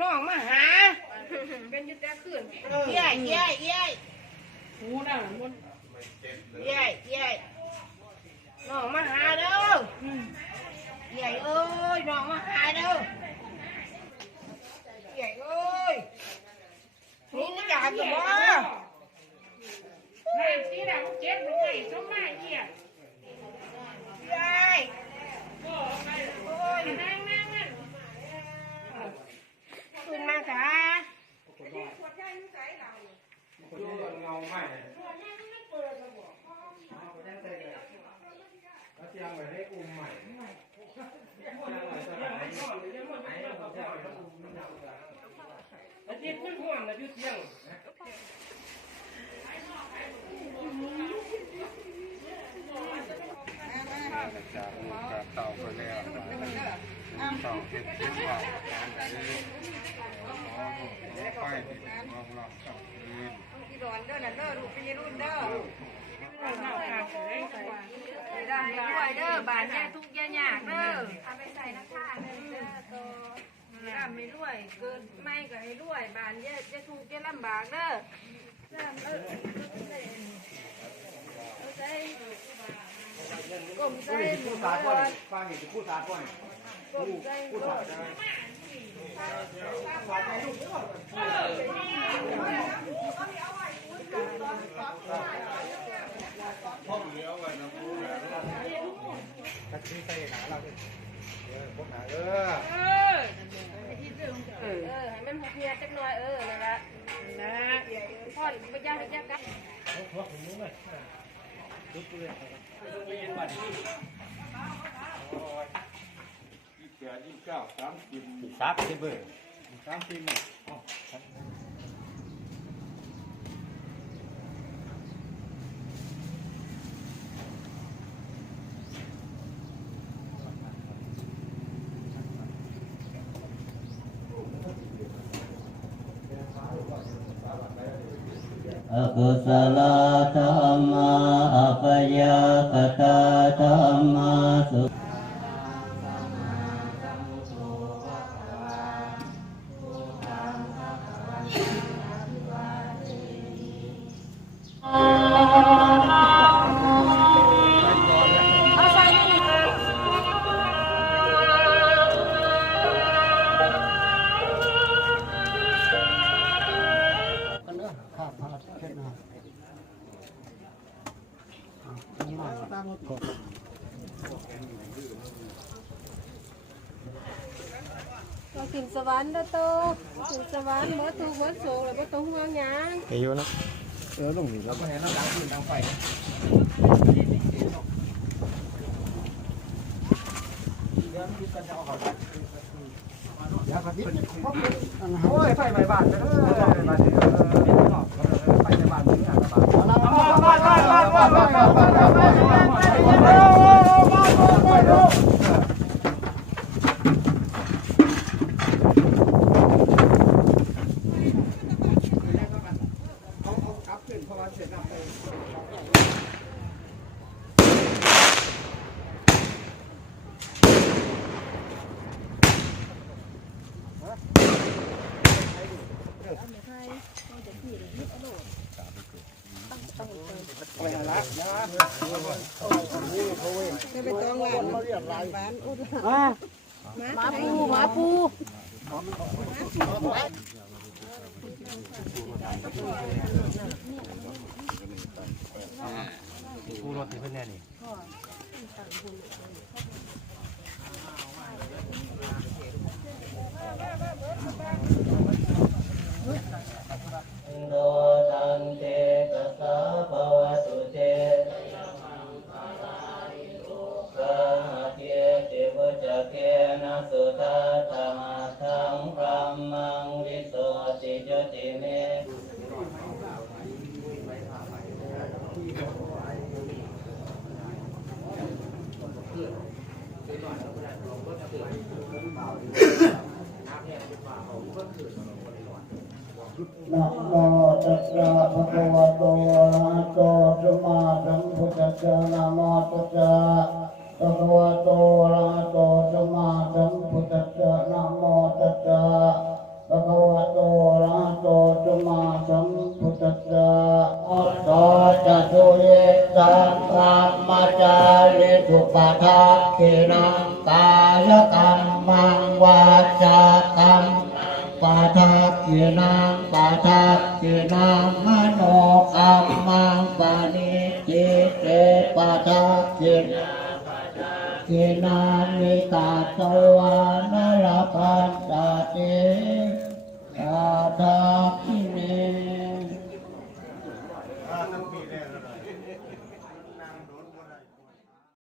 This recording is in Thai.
น้องมาหา เป็นยุทธขึ้นเย้ยเย้ยเย้ยหูน่ะมันเย้ยเย้ยน้องมาหาเด้อเย้ยเอ้ยน้องมาหาเด้อเย้ยเอ้ยนี่นี่อยากอยู่บ่แม่สีดำเจ็บลงไปสมมาเยี่ ดูเงาไหม่ล้วเตียงไว้ให้อุ้มใหม่เตียงไว้สบายไหนผมจะเอาไปอุ้มน้ำดำกันอาทิตย์ไม่ห่วงนะยุดเตียงจากจากเต่าไปแล้วเต่าเห็ดเห็ดว่าการใด ไปมองเราเต่าคืนพี่ดอนเด้อน่ะเด้อลูกพี่รุ่นเด้อหน้าตาสวยไปร่ำไปรวยเด้อบานแย่ทุกข์แย่ยากเด้อเอาไปใส่น้ำผ้าเด้อโตร่ำไม่รวย เกินไม่ก็ให้รวย บานแย่แย่ทุกข์แย่ลำบากเด้อร่ำเออเอาใจก้มใจหมุน พ่อเหลียวไว้นะพูดแบบกระชี้ไปหนาเราดิเออพวกหาเออเออให้มันหัเพียจักหน่อยเออนั่นละนะพ่อไปย่างไปย่างกันหัวหัวหูไหมดูเปลือก ดยี่สิบเก้าสามสิบสามสิบเบอร์สามสิบเนี่ยอกุศลธรรมาอัปยากตาธรรมาสุ เช็ดนะอันนี้มาตั้งกดเราขึ้นสวรรค์เด้อโตขึ้นสวรรค์บ่ทุกบ่โศกแล้วบ่ต้องห่วงหยังเอวนะเออลงนี่แล้วก็เห็นน้ำดังขึ้นดังไฟโอ้ยไฟไหม้บ้านเออไฟไหม้บ้านเ Baba, Baba, Baba. จะไปต้องหลานมาเรียบร้อยบ้านมาปูมาปูผู้รถที่เพิ่นแน่นี่ นะโมตัสสะภะคะวะโตอะระหะโตสัมมาสัมพุทธัสสะนะโมตัสสะภะคะวะโตอะระหะโตสัมมาสัมพุทธัสสะนะโมตัสสะภะคะวะโตอะระหะโตสัมมาสัมพุทธัสสะอัตตาจะตุเยตังฆัมมาจาริสุปะทักขินังกายกรรมังวาจากรรมปะทา กินังปาทักขินังมโนกรรมังปานิจิเตปาทักขินังกินานิตาสวานลพันตาเต